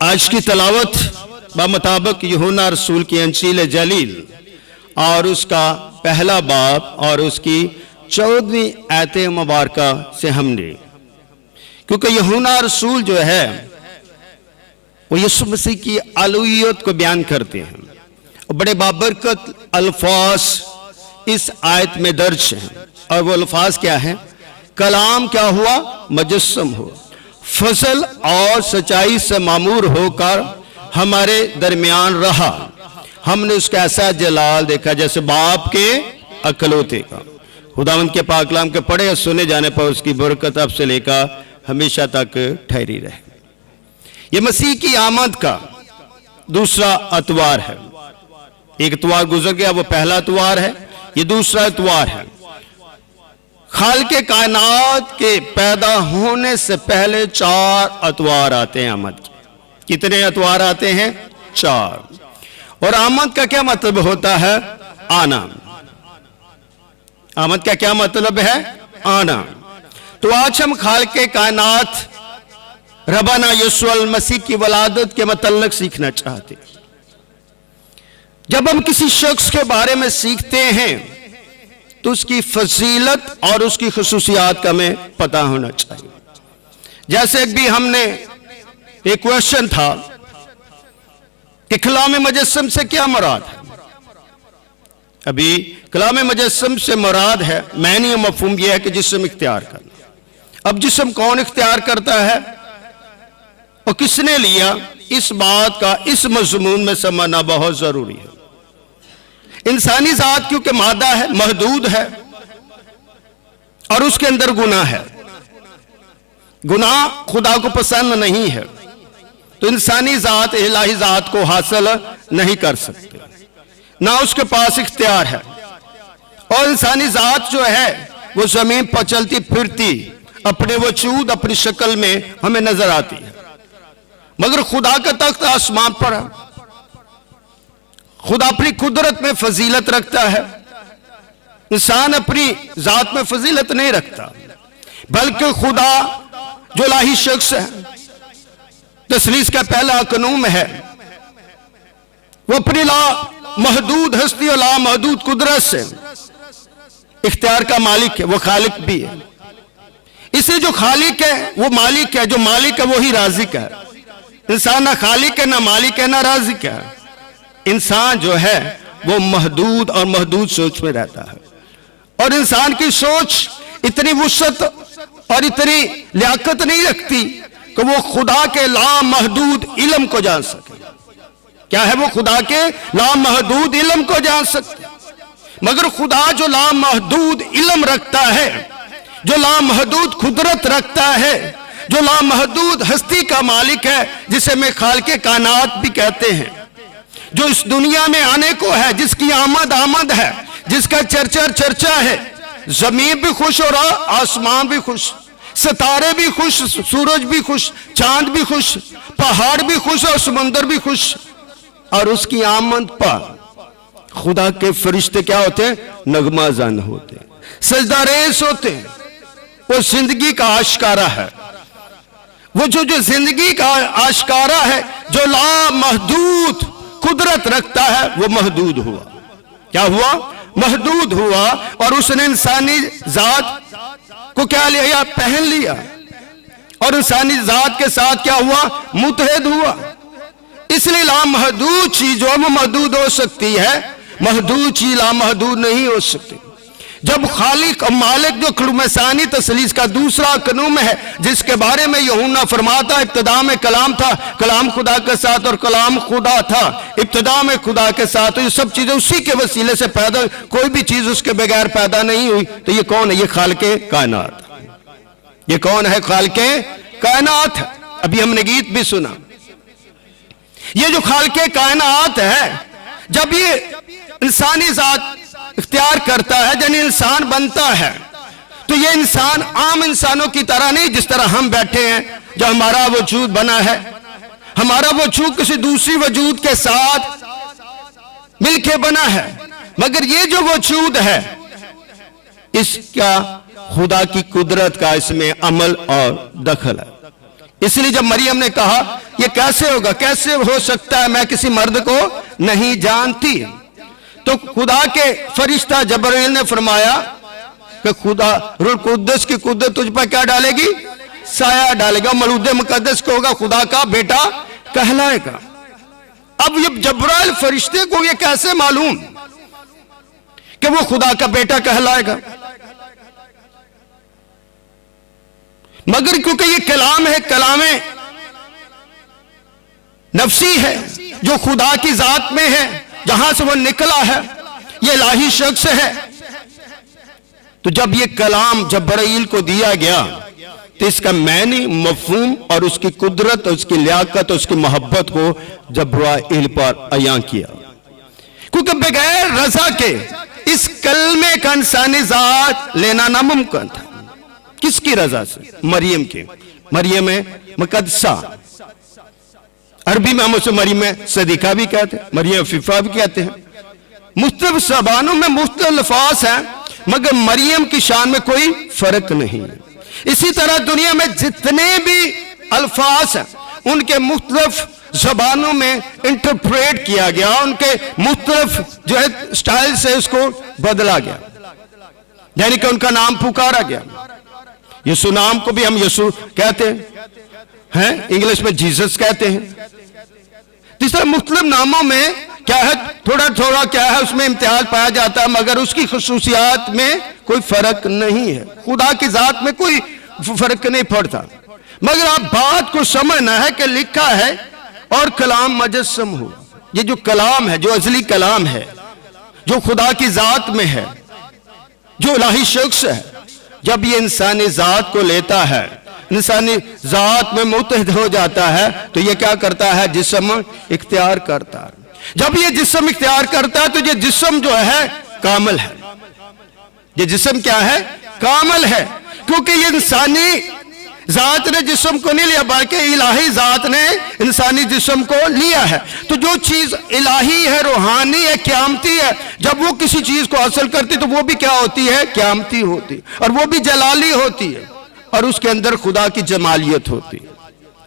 आज की तलावत मुताबिक यूहन्ना रसूल की अंजील जलील और उसका पहला बाब और उसकी 14वीं आयत मुबारका से हमने, क्योंकि यूहन्ना रसूल जो है वो यीशु मसीह की अलूहियत को बयान करते हैं और बड़े बाबरकत अल्फाज इस आयत में दर्ज हैं। और वो अल्फाज क्या है? कलाम क्या हुआ? मुजस्सम हुआ, फजल और सच्चाई से मामूर होकर हमारे दरमियान रहा। हमने उसका ऐसा जलाल देखा जैसे बाप के अकलौते का। खुदावंद के पाक कलाम के पढ़े और सुने जाने पर उसकी बरकत अब से लेकर हमेशा तक ठहरी रहे। ये मसीह की आमद का दूसरा अतवार है। एक अतवार गुजर गया, वो पहला अतवार है, ये दूसरा अतवार है। खालिक़े कायनात के पैदा होने से पहले 4 अतवार आते हैं आमद के। कितने अतवार आते हैं? 4। और आमद का क्या मतलब होता है? आना। आमद का क्या मतलब है? आना। तो आज हम खालिक़े कायनात रब्बाना यीशु मसीह की वलादत के मतलब सीखना चाहते हैं। जब हम किसी शख्स के बारे में सीखते हैं तो उसकी फजीलत और उसकी खुसूसियात का हमें पता होना चाहिए। जैसे भी हमने एक क्वेश्चन था कि कलाम मुजस्सम से क्या मुराद है। अभी कलाम मुजस्सम से मुराद है, मानी और मफहूम यह है कि जिस्म इख्तियार करना। अब जिस्म कौन इख्तियार करता है और किसने लिया, इस बात का इस मजमून में समझना बहुत जरूरी है। इंसानी जात क्योंकि मादा है, महदूद है और उसके अंदर गुनाह है। गुनाह खुदा को पसंद नहीं है, तो इंसानी जात इलाही जात को हासिल नहीं कर सकते, ना उसके पास इख्तियार है। और इंसानी जात जो है वो जमीन पर चलती फिरती अपने वजूद अपनी शक्ल में हमें नजर आती है, मगर खुदा का तख्त आसमान पर है। खुदा अपनी कुदरत में फजीलत रखता है, इंसान अपनी जात में फजीलत नहीं रखता, बल्कि खुदा जो लाही शख्स है, तस्लीस का पहला कानून है, वो अपनी ला महदूद हस्ती और ला महदूद कुदरत से इख्तियार का मालिक है, वो खालिक भी है। इसे जो खालिक है वो मालिक है, जो मालिक है वही राज़िक है। इंसान ना खालिक है, ना मालिक है, ना राज़िक है। इंसान जो है वो महदूद और महदूद सोच में रहता है, और इंसान की सोच इतनी वुसअत और इतनी लियाकत नहीं रखती कि वो खुदा के लामहदूद इल्म को जान सके। क्या है वो? खुदा के लामहदूद इल्म को जान सकते। मगर खुदा जो लामहदूद इल्म रखता है, जो लामहदूद कुदरत रखता है, जो लामहदूद हस्ती का मालिक है, जिसे मैं खालिक़े कायनात भी कहते हैं, जो इस दुनिया में आने को है, जिसकी आमद है, जिसका चर्चा है, जमीन भी खुश हो रहा, आसमान भी खुश, सितारे भी खुश, सूरज भी खुश, चांद भी खुश, पहाड़ भी खुश और समुंदर भी खुश। और उसकी आमद पर खुदा के फरिश्ते क्या होते हैं? नगमाजान होते हैं, सजदारेज होते हैं। वो जिंदगी का आशकारा है, वो जो जिंदगी का आशकारा है, जो लामहदूद कुदरत रखता है, वो महदूद हुआ। क्या हुआ? महदूद हुआ। और उसने इंसानी जात को क्या लिया? पहन लिया, और इंसानी जात के साथ क्या हुआ? मुतहद हुआ। इसलिए लामहदूद चीज जो वो महदूद हो सकती है, महदूद चीज लामहदूद नहीं हो सकती। जब खालिक और मालिक जो खलुमसानी तसलीस का दूसरा कानून है, जिसके बारे में यूहन्ना फरमाता, इब्तिदा में कलाम था, कलाम खुदा के साथ और कलाम खुदा था, इब्तिदा में खुदा के साथ। तो ये सब चीजें उसी के वसीले से पैदा, कोई भी चीज उसके बगैर पैदा नहीं हुई। तो ये कौन है? ये खालिक़े कायनात। ये कौन है? खालिक़े कायनात है। अभी हमने गीत भी सुना। ये जो खालिक़े कायनात है, जब ये इंसानी जात इख्तियार करता है, यानी इंसान बनता है, तो ये इंसान आम इंसानों की तरह नहीं, जिस तरह हम बैठे हैं, जो हमारा वजूद बना है, हमारा वजूद किसी दूसरी वजूद के साथ मिलके बना है। मगर ये जो वजूद है, इसका खुदा की कुदरत का इसमें अमल और दखल है। इसलिए जब मरियम ने कहा ये कैसे होगा, कैसे हो सकता है, मैं किसी मर्द को नहीं जानती। तो खुदा के फरिश्ता जबरील ने फरमाया कि खुदा रूह कुद्दस की कुद्दत तुझ पर क्या डालेगी, साया डालेगा, मलूद मुकद्दस को होगा, खुदा का बेटा कहलाएगा। अब ये जबराइल फरिश्ते को ये कैसे मालूम कि वो खुदा का बेटा कहलाएगा? मगर क्योंकि ये कलाम है, कलामे नफसी है जो खुदा की जात में है, जहां से वो निकला है, ये इलाही शख्स है। तो जब ये कलाम जबराइल को दिया गया तो इसका मैनी, मफहूम और उसकी कुदरत और उसकी लियाकत और उसकी मोहब्बत को जबराइल पर अयां किया, क्योंकि बगैर रजा के इस कलमे का इंसानी जात लेना नामुमकिन था। किसकी रजा से? मरियम की। मरियम मुकद्दसा, अरबी में हम उसे मरियम सदीका भी कहते हैं, मरियम फीफा भी कहते हैं। मुख्तलिफ ज़बानों में मुख्तलिफ अल्फाज हैं, मगर मरियम की शान में कोई फर्क नहीं है। इसी तरह दुनिया में जितने भी अल्फाज हैं उनके मुख्तलिफ ज़बानों में इंटरप्रेट किया गया, उनके मुख्तलिफ जो है स्टाइल से उसको बदला गया, यानी कि उनका नाम पुकारा गया। यीशु नाम को भी हम यीशु कहते हैं, इंग्लिश में जीसस कहते हैं। इस तरह मुख्तलिफ नामों में क्या है, थोड़ा थोड़ा क्या है उसमें इम्तियाज पाया जाता है, मगर उसकी खुसूसियात में कोई फर्क नहीं है। खुदा की जात में कोई फर्क नहीं पड़ता। मगर आप बात को समझना है कि लिखा है और कलाम मुजस्सम हो। ये जो कलाम है, जो अजली कलाम है, जो खुदा की जात में है, जो इलाही शख्स है, जब ये इंसानी जात को लेता है, इंसानी जात में मुत्तहिद हो जाता है, तो ये क्या करता है? जिस्म इख्तियार करता है। जब ये जिस्म इख्तियार करता है तो ये जिस्म जो है कामिल है। ये जिस्म क्या है? कामिल है, क्योंकि ये इंसानी जात ने जिस्म को नहीं लिया, बल्कि इलाही जात ने इंसानी जिस्म को लिया है। तो जो चीज इलाही है, रूहानी है, क़यामती है, जब वो किसी चीज को हासिल करती तो वो भी क्या होती है? क़यामती होती, और वो भी जलाली होती है, और उसके अंदर खुदा की जमालियत होती है।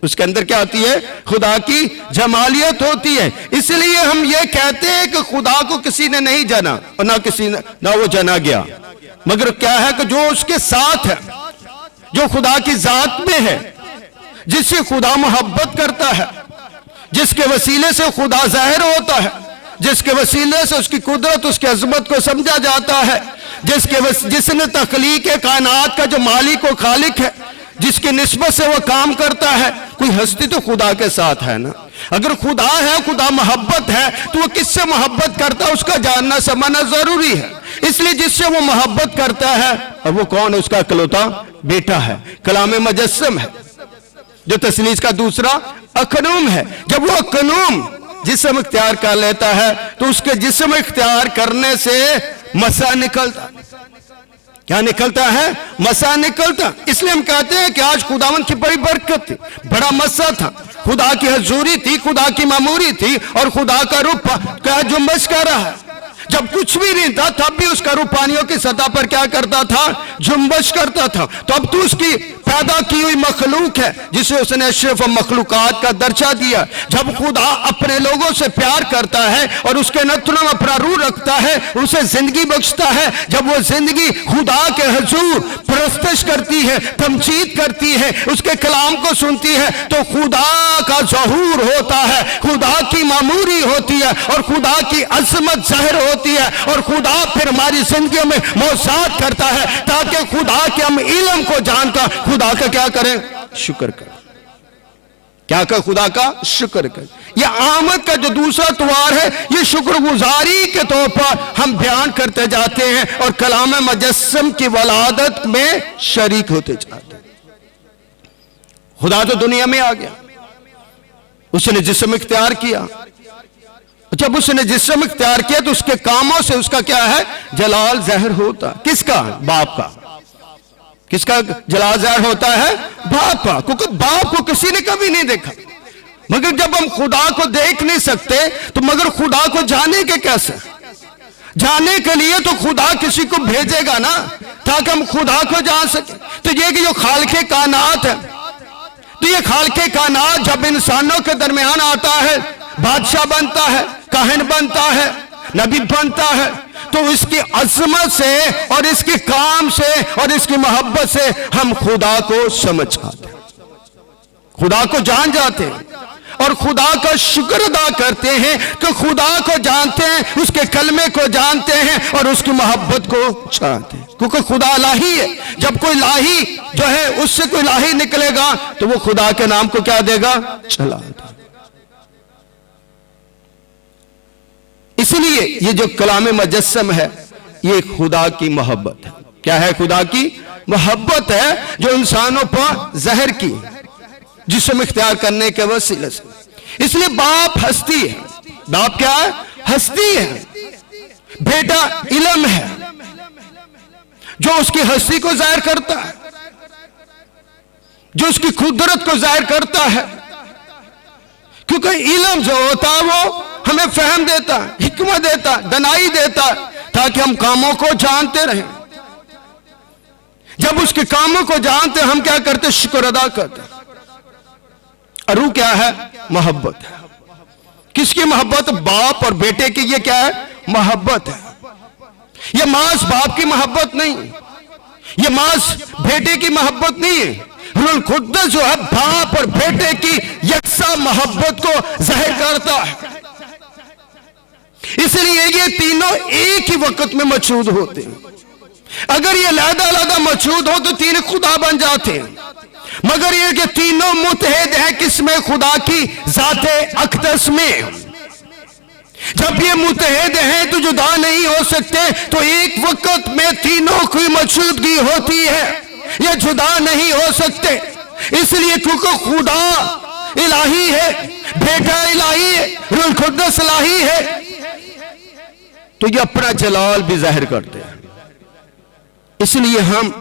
उसके अंदर क्या होती है? खुदा की जमालियत होती है। इसलिए हम ये कहते हैं कि खुदा को किसी ने नहीं जाना और ना वो जाना गया, मगर क्या है कि जो उसके साथ है, जो खुदा की जात में है, जिससे खुदा मोहब्बत करता है, जिसके वसीले से खुदा जाहिर होता है, जिसके वसीले से उसकी कुदरत, उसकी अजमत को समझा जाता है, जिसने तख्लीक कायनात का जो मालिक और खालिक है, जिसकी निस्बत से वो काम करता है, कोई हस्ती तो खुदा के साथ है ना। अगर खुदा है, खुदा मोहब्बत है, तो वो किससे मोहब्बत करता है उसका जानना समझना जरूरी है। इसलिए जिससे वो मोहब्बत करता है, और वो कौन? उसका इकलौता बेटा है, कलाम मुजस्सम है, जो तस्नीस का दूसरा अखनूम है। जब वो अखनूम जिस्म इख्तियार कर लेता है तो उसके जिस्म इख्तियार करने से मसा निकलता। क्या निकलता है? मसा निकलता। इसलिए हम कहते हैं कि आज खुदावन की बड़ी बरकत थी, बड़ा मसा था, खुदा की हजूरी थी, खुदा की मामूरी थी, और खुदा का रूप क्या जुम्बश कर रहा है। जब कुछ भी नहीं था तब भी उसका रूप पानियों की सतह पर क्या करता था? जुम्बश करता था। तो अब तो उसकी पैदा की हुई मखलूक है, जिसे उसने अशरफ मखलूकात का दर्जा दिया। जब खुदा अपने लोगों से प्यार करता है और उसके नथनों में अपना रूह रखता है, उसे जिंदगी बख्शता है, जब वो जिंदगी खुदा के हुजूर परस्तश करती है, तमजीद करती है, उसके कलाम को सुनती है, तो खुदा का ज़हूर होता है, खुदा की मामूरी होती है, और खुदा की अजमत ज़ाहिर होती है, और खुदा फिर हमारी जिंदगी में मौसाद करता है, ताकि खुदा के हम इल्म को जानकर खुदा का क्या करें? शुक्र करें। क्या कर? खुदा का शुक्र करें। यह आमद का जो दूसरा त्योहार है, ये शुक्रगुजारी के तौर पर हम बयान करते जाते हैं और कलाम मुजस्सम की वलादत में शरीक होते जाते हैं। खुदा तो दुनिया में आ गया, उसने जिस्म इख्तियार किया। जब उसने जिस्म इख्तियार किया तो उसके कामों से उसका क्या है? जलाल ज़ाहिर होता। किसका? बाप का। किसका जलाल ज़ाहिर होता है? बाप का, क्योंकि बाप को किसी ने कभी नहीं देखा। मगर जब हम खुदा को देख नहीं सकते तो मगर खुदा को जाने के कैसे? जाने के लिए तो खुदा किसी को भेजेगा ना, ताकि हम खुदा को जान सके। तो ये कि जो खालिक़े कायनात है, तो ये खालके कायनात जब इंसानों के दरमियान आता है, बादशाह बनता है, काहिन बनता है, नबी बनता है, तो इसकी अजमत से और इसके काम से और इसकी मोहब्बत से हम खुदा को समझ जाते हैं, खुदा को जान जाते हैं और खुदा का शुक्र अदा करते हैं कि खुदा को जानते हैं, उसके कलमे को जानते हैं और उसकी मोहब्बत को चाहते हैं, क्योंकि खुदा लाही है। जब कोई लाही जो है उससे कोई लाही निकलेगा तो वो खुदा के नाम को क्या देगा? चला देगा। इसलिए ये जो कलाम मुजस्सम है ये खुदा की मोहब्बत है। क्या है? खुदा की मोहब्बत है जो इंसानों पर जहर की जिस्म इख्तियार करने के वसीले से। इसलिए बाप हस्ती है। बाप क्या है? हस्ती है। बेटा इल्म है जो उसकी हस्ती को जाहिर करता है, जो उसकी कुदरत को जाहिर करता है, क्योंकि इल्म जो होता है वो हमें फहम देता है, हिकमत देता है, दनाई देता है, ताकि हम कामों को जानते रहें। जब उसके कामों को जानते हम क्या करते? शुक्र अदा करते। अरू क्या है? मोहब्बत है। किसकी मोहब्बत? बाप और बेटे की। ये क्या है? मोहब्बत है। ये मास बाप की मोहब्बत नहीं, ये मास बेटे की मोहब्बत नहीं है। रूहुल कुद्दस जो है बाप और बेटे की यकसा मोहब्बत को जाहिर करता है। इसलिए ये तीनों एक ही वक्त में मौजूद होते हैं। अगर ये अलग-अलग मौजूद हो तो तीन खुदा बन जाते हैं, मगर ये कि तीनों मुतहद हैं किसमें? खुदा की ज़ाते अक़दस में। जब ये मुतहद हैं तो जुदा नहीं हो सकते, तो एक वक्त में तीनों की मौजूदगी होती है, ये जुदा नहीं हो सकते। इसलिए क्योंकि खुदा इलाही है, बेटा इलाही है, रूहुल कुद्दस इलाही है, तो ये अपना जलाल भी जाहिर करते हैं। इसलिए हम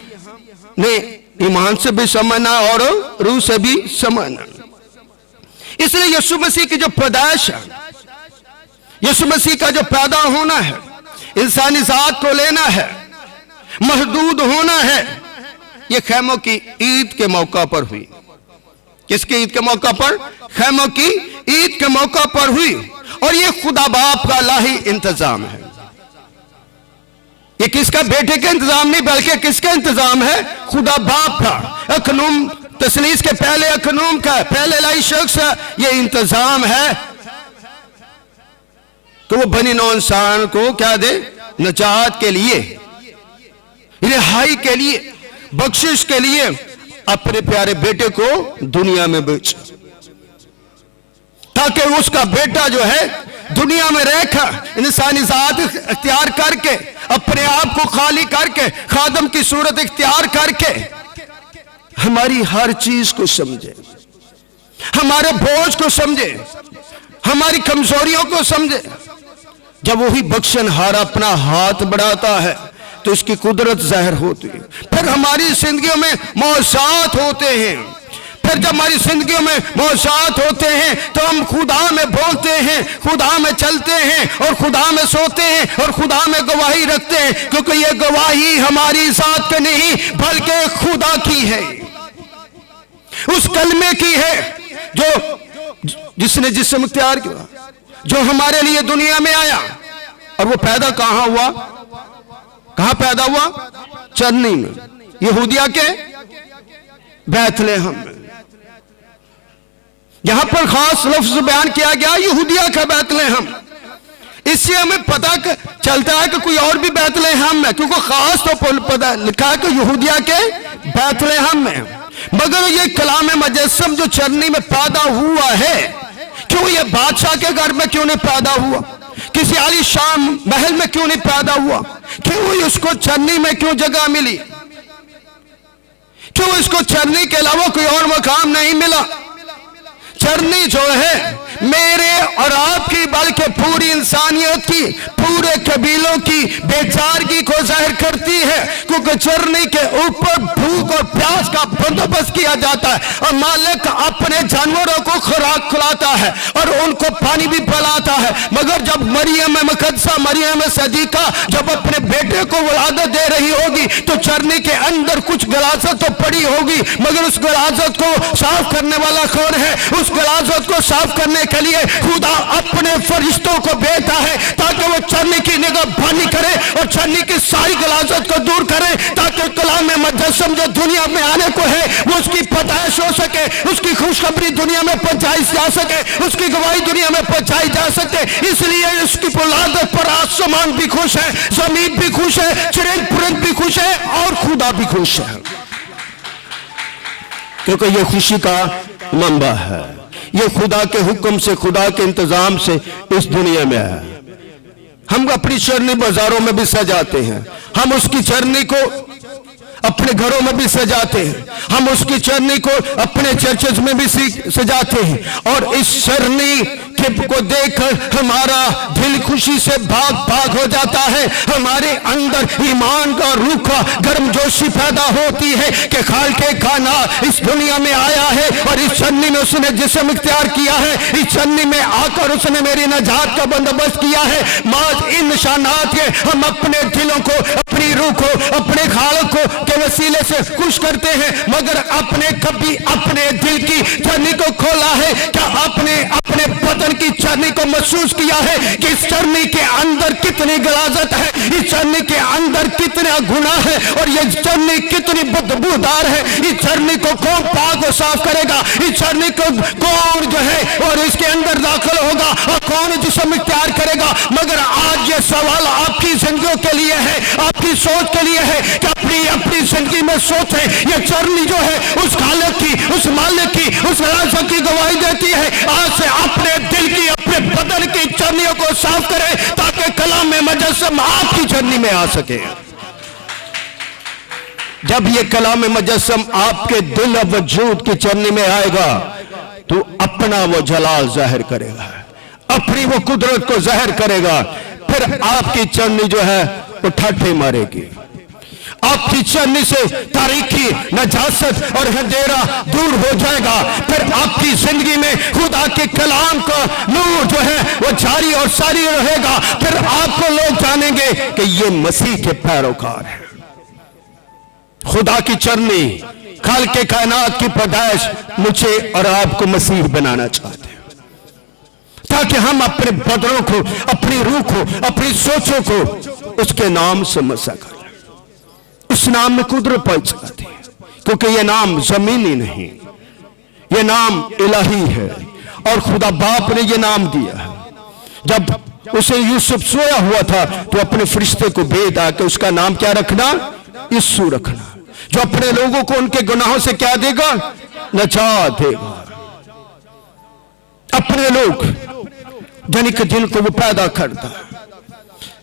ने ईमान से भी समझना और रूह से भी समझना। इसलिए यीशु मसीह की जो पैदाइश है, यीशु मसीह का जो पैदा होना है, इंसानी जात को लेना है, महदूद होना है, ये खैमों की ईद के मौका पर हुई। किसके ईद के मौका पर? खैमों की ईद के मौका पर हुई। और ये खुदा बाप का इलाही इंतजाम है। ये किसका? बेटे का इंतजाम नहीं, बल्कि किसका इंतजाम है? खुदा बाप का। अखनूम तस्लीस के पहले अखनूम का पहले इलाही शख्स है। ये इंतजाम है तो वो बनी नौ इंसान को क्या दे? नजात के लिए, रिहाई के लिए, बख्शिश के लिए अपने प्यारे बेटे को दुनिया में भेज, ताकि उसका बेटा जो है दुनिया में रहकर इंसानी जात इख्तियार करके, अपने आप को खाली करके, खादम की सूरत इख्तियार करके हमारी हर चीज को समझे, हमारे बोझ को समझे, हमारी कमजोरियों को समझे। जब वही बख्शनहार अपना हाथ बढ़ाता है तो इसकी कुदरत जाहिर होती है। फिर हमारी जिंदगियों में मौसात होते हैं। फिर जब हमारी जिंदगियों में मौसात होते हैं तो हम खुदा में बोलते हैं, खुदा में चलते हैं और खुदा में सोते हैं और खुदा में गवाही रखते हैं, क्योंकि ये गवाही हमारी जात की नहीं बल्कि खुदा की है, उस कलमे की है जो जिसने जिस्म इख्तियार किया, जो हमारे लिए दुनिया में आया। और वो पैदा कहां हुआ? कहां पैदा हुआ? चरनी में, यहूदिया के बैतलहम में। यहां पर खास लफ्ज बयान किया गया यहूदिया का बैतलहम। इससे हमें पता चलता है कि कोई और भी बैतलहम है, क्योंकि खास तो पता लिखा है कि यहूदिया के बैतलहम में। मगर ये कलाम मुजस्सम जो चरनी में पैदा हुआ है, क्यों ये बादशाह के घर में क्यों नहीं पैदा हुआ? किसी आलीशान महल में क्यों नहीं पैदा हुआ? क्यों उसको चरनी में क्यों जगह मिली? क्यों इसको चरनी के अलावा कोई और मकाम नहीं मिला? चरनी जो है मेरे और आपकी बल्कि पूरी इंसानियत की, पूरे पूरे कबीलों की बेचारगी को जाहिर करती है, क्योंकि चरनी के ऊपर भूख और प्यास का बंदोबस्त किया जाता है और मालिक अपने जानवरों को खुराक खिलाता है और उनको पानी भी पिलाता है। मगर जब मरियम मुकद्दसा, मरियम सदीका जब अपने बेटे को वलादत दे रही होगी तो चरनी के अंदर कुछ गलाजत तो पड़ी होगी, मगर उस गलाजत को साफ करने वाला कौन है? उस गलाजत को साफ करने के लिए खुदा अपने फरिश्तों को भेजता है ताकि वो चरनी की निगहबानी करे और चरनी की सारी गलाजत को दूर करे, ताकि कलाम मुजस्सम जो दुनिया में आने को है वो उसकी पैदाइश हो सके, उसकी खुशखबरी दुनिया में पहुंचाई जा सके, उसकी गवाही दुनिया में पहुंचाई जा सके। इसलिए उसकी वलादत पर आसमान भी खुश है, जमीन भी खुश है, चिड़िन पुरंद भी खुश है और खुदा भी खुश है, क्योंकि ये खुशी का मंबा है। ये खुदा के हुक्म से, खुदा के इंतजाम से इस दुनिया में है। हम अपनी चरनी बाजारों में भी सजाते हैं, हम उसकी चरनी को अपने घरों में भी सजाते हैं, हम उसकी चरनी को अपने चर्चेज में भी सजाते हैं और इस चरनी को देखकर हमारा दिल खुशी से भाग भाग हो जाता है। हमारे अंदर ईमान का रूह का गर्मजोशी पैदा होती है कि खालिक़े कायनात इस दुनिया में आया है और इस चरनी में उसने जिस्म इख्तियार किया है, इस चरनी में आकर उसने मेरी नजात का बंदोबस्त किया है। माज इन निशानात के हम अपने दिलों को, अपनी रूह को, अपने खालिक़ को के वसीले से खुश करते हैं, मगर अपने कभी अपने दिल की चरनी को खोला है? क्या आपने अपने बदन की चरनी को महसूस किया है कि इस चरनी के अंदर कितनी गलाजत है, इस चरनी के अंदर कितना गुनाह है और ये चरनी कितनी बदबूदार है? इस चरनी को कौन पाक और साफ करेगा? इस चरनी को कौन जो है और इसके अंदर दाखिल होगा और कौन जिस्म इख्तियार करेगा? मगर आज ये सवाल आपकी जिंदगियों के लिए है, आपकी सोच के लिए है कि अपनी जिंदगी में सोचें, ये चरनी जो है उस खालिक की, उस मालिक की, उस राजा की गवाही देती है। आज से अपने दिल की, अपने बदन की चरनियों को साफ करें ताकि कलाम मुजस्सम आपकी चरनी में आ सके। जब ये कलाम मुजस्सम आपके दिल और वजूद की चरनी में आएगा तो अपना वो जलाल जाहिर करेगा, अपनी वो कुदरत को जाहिर करेगा, फिर आपकी चरनी जो है वो ठाठे मारेगी। आपकी चरनी से तारीकी, नजासत और अंधेरा दूर हो जाएगा। फिर आपकी जिंदगी में खुदा के कलाम का नूर जो है वो जारी और सारी रहेगा। फिर आपको लोग जानेंगे कि ये मसीह के पैरोकार है। खुदा की चरनी, खालिक़े कायनात की पैदाइश मुझे और आपको मसीह बनाना चाहते हैं ताकि हम अपने बदनों को, अपनी रूह को, अपनी सोचों को उसके नाम से मसा करें। उस नाम में कुदरत पाई जाती है, क्योंकि यह नाम जमीनी नहीं, यह नाम इलाही है और खुदा बाप ने यह नाम दिया है। जब उसे यूसुफ सोया हुआ था तो अपने फरिश्ते को भेजा कि उसका नाम क्या रखना? यीशु रखना, जो अपने लोगों को उनके गुनाहों से क्या देगा? नजात देगा। अपने लोग जिनके दिल को वो पैदा करता है,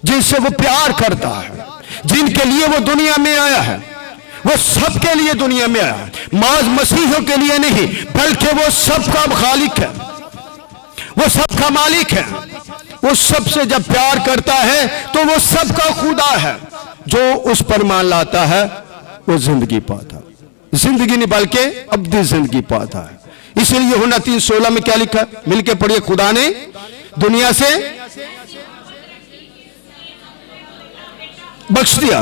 जिनसे वो प्यार करता है, जिनके लिए वो दुनिया में आया है, वो सबके लिए दुनिया में आया है, माज मसीहों के लिए नहीं, बल्कि वो सबका खालिक है, वो सबका मालिक है। वो सबसे जब प्यार करता है तो वो सबका खुदा है। जो उस पर मान लाता है वो जिंदगी पाता, जिंदगी नहीं बल्कि अब्दी जिंदगी पाता है। इसलिए यूहन्ना 3:16 में क्या लिखा? मिलके पढ़िए। खुदा ने दुनिया से बख्श दिया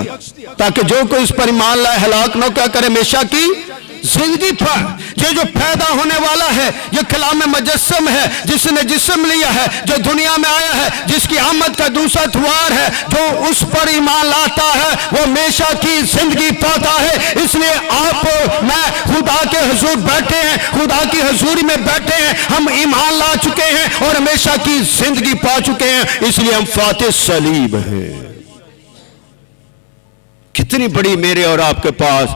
ताकि जो कोई इस पर ईमान लाए हलाक न क्या करे, हमेशा की जिंदगी पर। जो पैदा होने वाला है, ये कलाम मुजस्सम है, जिसने जिस्म लिया है, जो दुनिया में आया है, जिसकी आमद का दूसरा द्वार है, जो उस पर ईमान लाता है वो हमेशा की जिंदगी पाता है। इसलिए आप मैं खुदा के हुजूर बैठे हैं, खुदा की हुजूरी में बैठे हैं, हम ईमान ला चुके हैं और हमेशा की जिंदगी पा चुके हैं, इसलिए हम फातिह सलीब हैं। कितनी बड़ी मेरे और आपके पास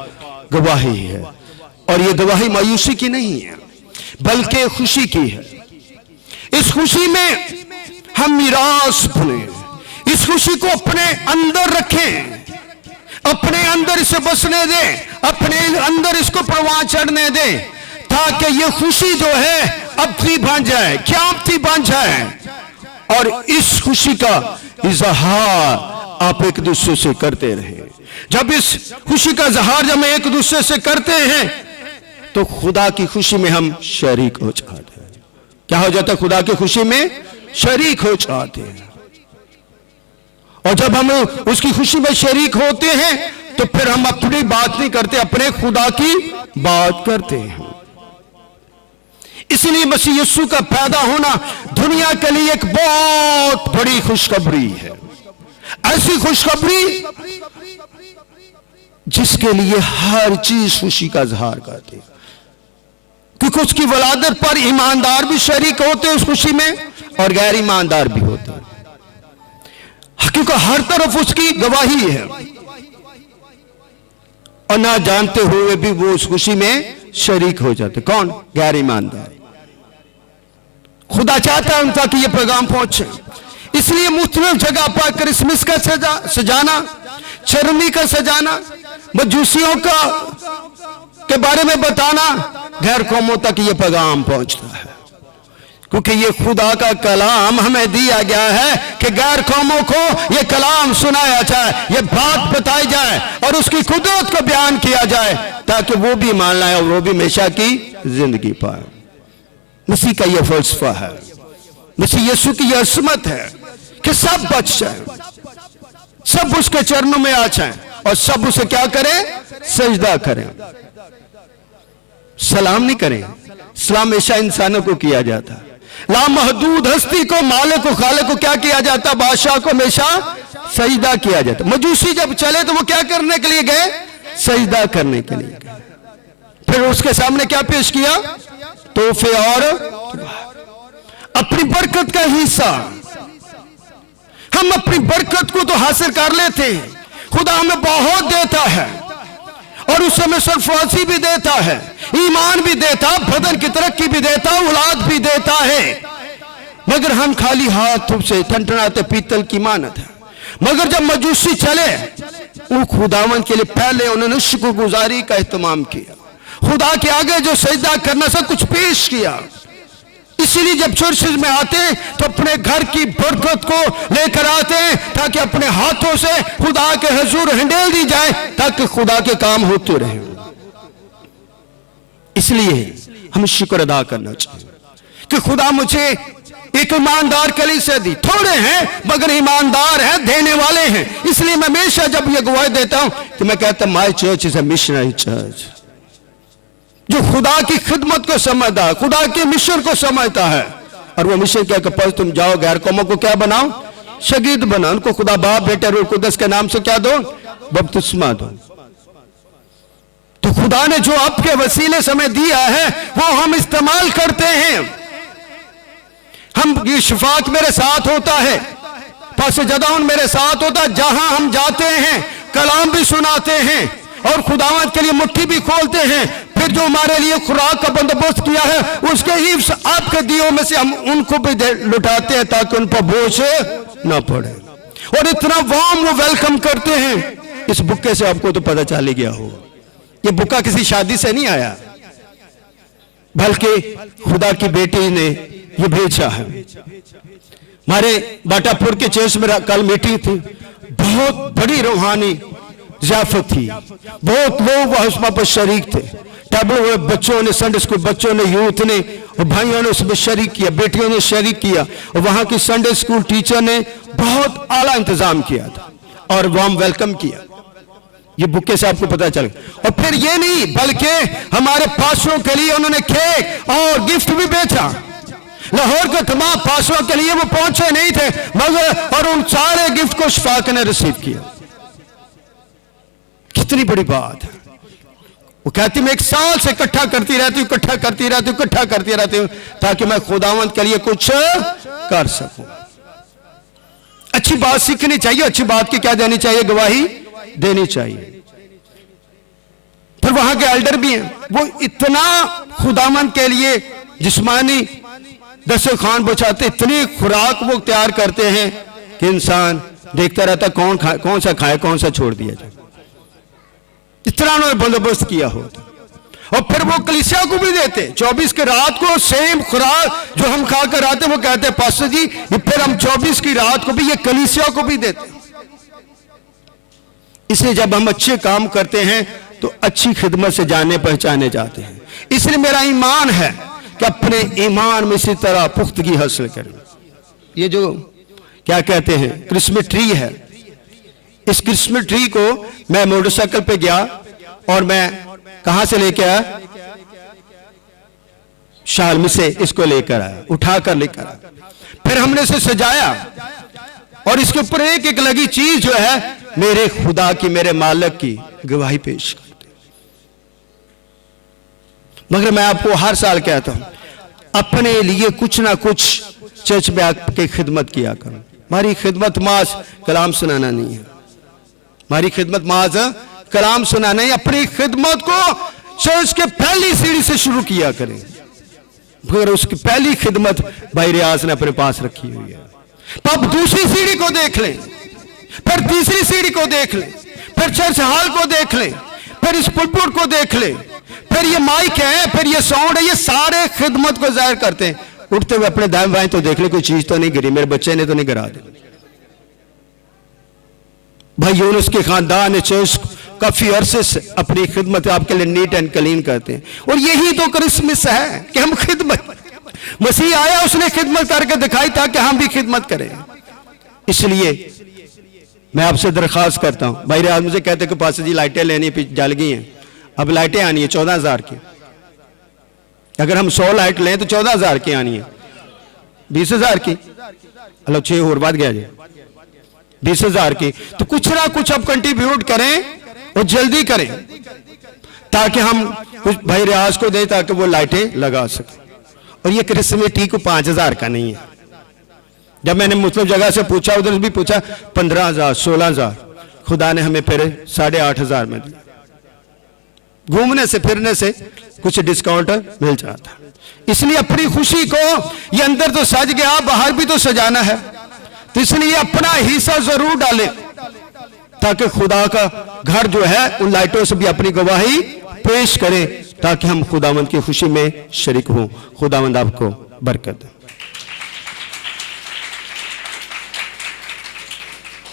गवाही है, और ये गवाही मायूसी की नहीं है बल्कि खुशी की है। इस खुशी में हम मिरास बने, इस खुशी को अपने अंदर रखें, अपने अंदर इसे बसने दें, अपने अंदर इसको परवान चढ़ने दें, ताकि ये खुशी जो है अब्दी बन जाए। क्या अब्दी बन जाए? और इस खुशी का इजहार आप एक दूसरे से करते रहे। जब इस खुशी का इजहार जब हम एक दूसरे से करते हैं तो खुदा की खुशी में हम शरीक हो जाते हैं। क्या हो जाता है? खुदा की खुशी में शरीक हो जाते हैं। और जब हम उसकी खुशी में शरीक होते हैं तो फिर हम अपनी बात नहीं करते, अपने खुदा की बात करते हैं। इसलिए मसीह यीशु का पैदा होना दुनिया के लिए एक बहुत बड़ी खुशखबरी है। ऐसी खुशखबरी जिसके लिए हर चीज खुशी का इजहार करते हैं, क्योंकि उसकी वलादत पर ईमानदार भी शरीक होते हैं उस खुशी में और गैर ईमानदार भी होते हैं, क्योंकि हर तरफ उसकी गवाही है। और ना जानते हुए भी वो उस खुशी में शरीक हो जाते। कौन? गैर ईमानदार। खुदा चाहता है उनका कि ये पैगाम पहुंचे, इसलिए मुख्तलिफ जगह पर क्रिसमस का सजाना, चरनी का सजाना, मजूसियों का के बारे में बताना, गैर कौमों तक ये पैगाम पहुंचता है। क्योंकि ये खुदा का कलाम हमें दिया गया है कि गैर कौमों को ये कलाम सुनाया जाए, ये बात बताई जाए और उसकी कुदरत को बयान किया जाए, ताकि वो भी मान लाए और वो भी हमेशा की जिंदगी पाए। मसीह का यह फलसफा है, मसीह यीशु की यह असमत है कि सब बच जाए, सब उसके चरणों में आ जाए और सब उसे क्या करें? सजदा करें। सलाम नहीं करें, सलाम हमेशा इंसानों को किया जाता। लामहदूद हस्ती को, मालिक को, खालिक को क्या किया जाता? बादशाह को हमेशा सजदा किया जाता। मजूसी जब चले तो वो क्या करने के लिए गए? सजदा करने के लिए गए। फिर उसके सामने क्या पेश किया? तोहफे और अपनी बरकत का हिस्सा। हम अपनी बरकत को तो हासिल कर लेते हैं, खुदा हमें बहुत देता है और उस समय सरफराजी भी देता है, ईमान भी देता, बदन की तरक्की भी देता, औलाद भी देता है, मगर हम खाली हाथ से ठनठनाते पीतल की मानत है। मगर जब मजूसी चले, वो खुदावन के लिए पहले उन्होंने शुक्रगुजारी का एहतमाम किया, खुदा के आगे जो सजदा करना सब कुछ पेश किया। इसीलिए जब चर्चेज में आते हैं तो अपने घर की बरकत को लेकर आते हैं, ताकि अपने हाथों से खुदा के हुजूर हिंडेल दी जाए, ताकि खुदा के काम होते रहे। इसलिए हमें शुक्र अदा करना चाहिए कि खुदा मुझे एक ईमानदार कलीसिया दी। थोड़े हैं मगर ईमानदार हैं, देने वाले हैं। इसलिए मैं हमेशा जब ये गवाही देता हूं कि मैं कहता हूं my church is a missionary church, जो खुदा की खिदमत को समझता है, खुदा के मिशन को समझता है। और वो मिशन क्या कि पर तुम जाओ गैर कौमों को क्या बनाओ? शगीद बनाओ। उनको खुदा बाप बेटे रूह कुदस के नाम से क्या दो? बपतिस्मा दो। तो खुदा ने जो आपके वसीले समय दिया है वो हम इस्तेमाल करते हैं। हम ये शिफात मेरे साथ होता है, पास जदाउन मेरे साथ होता है, जहां हम जाते हैं कलाम भी सुनाते हैं और खुदावंत के लिए मुट्ठी भी खोलते हैं। फिर जो हमारे लिए खुराक का बंदोबस्त किया है उसके हिफ्स आपके दियों में से हम उनको भी लुटाते हैं, ताकि उन पर बोझ ना पड़े। और इतना वार्म वो वेलकम करते हैं। इस बुक्के से आपको तो पता चल ही गया होगा, ये बुक्का किसी शादी से नहीं आया, बल्कि खुदा की बेटी ने ये भेजा है। हमारे बाटापुर के चर्च में कल मीटिंग थी, बहुत बड़ी रूहानी ज़ियाफत थी, बहुत लोग वहां पर शरीक थे। टेबल हुए, बच्चों ने, संडे स्कूल बच्चों ने, यूथ ने और भाइयों ने उसमें शरीक किया, बेटियों ने शरीक किया, और वहां की संडे स्कूल टीचर ने बहुत आला इंतजाम किया था और वार्म वेलकम किया। ये बुक्के से आपको पता चल। और फिर ये नहीं बल्कि हमारे पास्टरों के लिए उन्होंने केक और गिफ्ट भी बेचा। लाहौर के तमाम पास्टरों के लिए वो पहुंचे नहीं थे, मगर और उन सारे गिफ्ट को शफाक ने रिसीव किया। कितनी बड़ी बात है। वो कहती मैं 1 साल से इकट्ठा करती रहती हूँ, इकट्ठा करती रहती हूँ, इकट्ठा करती रहती हूँ, ताकि मैं खुदावंत के लिए कुछ कर सकूं। अच्छी बात सीखनी चाहिए, अच्छी बात की क्या देनी चाहिए? गवाही देनी चाहिए। फिर वहां के एल्डर भी हैं, वो इतना खुदावंत के लिए जिस्मानी दस्तरखान बिछाते, इतनी खुराक वो तैयार करते हैं कि इंसान देखता रहता कौन सा खाए कौन सा छोड़ दिया जाए। इतना उन्होंने बंदोबस्त किया होता। और फिर वो कलीसिया को भी देते। 24 की रात को सेम खुराक जो हम खा कर आते, वो कहते पास्टर जी ये फिर हम 24 की रात को भी ये कलीसिया को भी देते। इसलिए जब हम अच्छे काम करते हैं तो अच्छी खिदमत से जाने पहचाने जाते हैं। इसलिए मेरा ईमान है कि अपने ईमान में इसी तरह पुख्तगी हासिल करें। ये जो क्या कहते हैं क्रिसमस ट्री है, इस क्रिसमस ट्री को मैं मोटरसाइकिल पे गया और मैं कहां से लेकर आया, शालमी से इसको लेकर आया, उठाकर लेकर आया। फिर हमने इसे सजाया और इसके ऊपर एक एक लगी चीज जो है मेरे खुदा की, मेरे मालिक की गवाही पेश करते। मगर मैं आपको हर साल कहता हूं अपने लिए कुछ ना कुछ चर्च में आके खिदमत किया करो। हमारी खिदमत माज कलाम सुनाना नहीं है, हमारी खिदमत माज कलाम सुनाना है। अपनी खिदमत को चर्च के पहली सीढ़ी से शुरू किया करें। फिर उसकी पहली खिदमत भाई रियाज ने अपने पास रखी हुई है, तो अब दूसरी सीढ़ी को देख लें, फिर तीसरी सीढ़ी को देख लें, फिर चर्च हॉल को देख लें, फिर इस पुलपुट को देख लें, फिर ये माइक है, फिर ये साउंड है, ये सारे खिदमत को जाहिर करते हैं। उठते हुए अपने दाएं बाएं तो देख ले कोई चीज तो नहीं गिरी, मेरे बच्चे ने तो नहीं गिरा दी। भाई यूनुस के खानदान ने चर्च काफी अरसे से अपनी खिदमत आपके लिए नीट एंड क्लीन करते हैं। और यही तो क्रिसमस है कि हम खिदमत, मसीह आया उसने खिदमत करके दिखाई ताकि हम भी खिदमत करें। इसलिए मैं आपसे दरखास्त करता हूं, भाई आज मुझे कहते कि पास जी लाइटें लेनी जल गई हैं, अब लाइटें आनी है 14,000 की। अगर हम 100 लाइट लें तो 14,000 की आनी है, 20,000 की, हेलो 6 और बात गया जी 20,000 की। तो कुछ ना कुछ अब कंट्रीब्यूट करें और जल्दी करें ताकि हम कुछ भाई रियाज को दें ताकि वो लाइटें लगा सके। और ये क्रिसमस ट्री को 5,000 का नहीं है। जब मैंने मुस्लिम जगह से पूछा, उधर भी पूछा 15,000 16,000, खुदा ने हमें फिर 8,500 में दिया। घूमने से फिरने से कुछ डिस्काउंट मिल जाता। इसलिए अपनी खुशी को, ये अंदर तो सज गया, बाहर भी तो सजाना है, तो इसलिए अपना हिस्सा जरूर डालें ताकि खुदा का घर जो है उन लाइटों से भी अपनी गवाही पेश करें ताकि हम खुदावंद की खुशी में शरीक हों। खुदावंद आपको बरकत दे।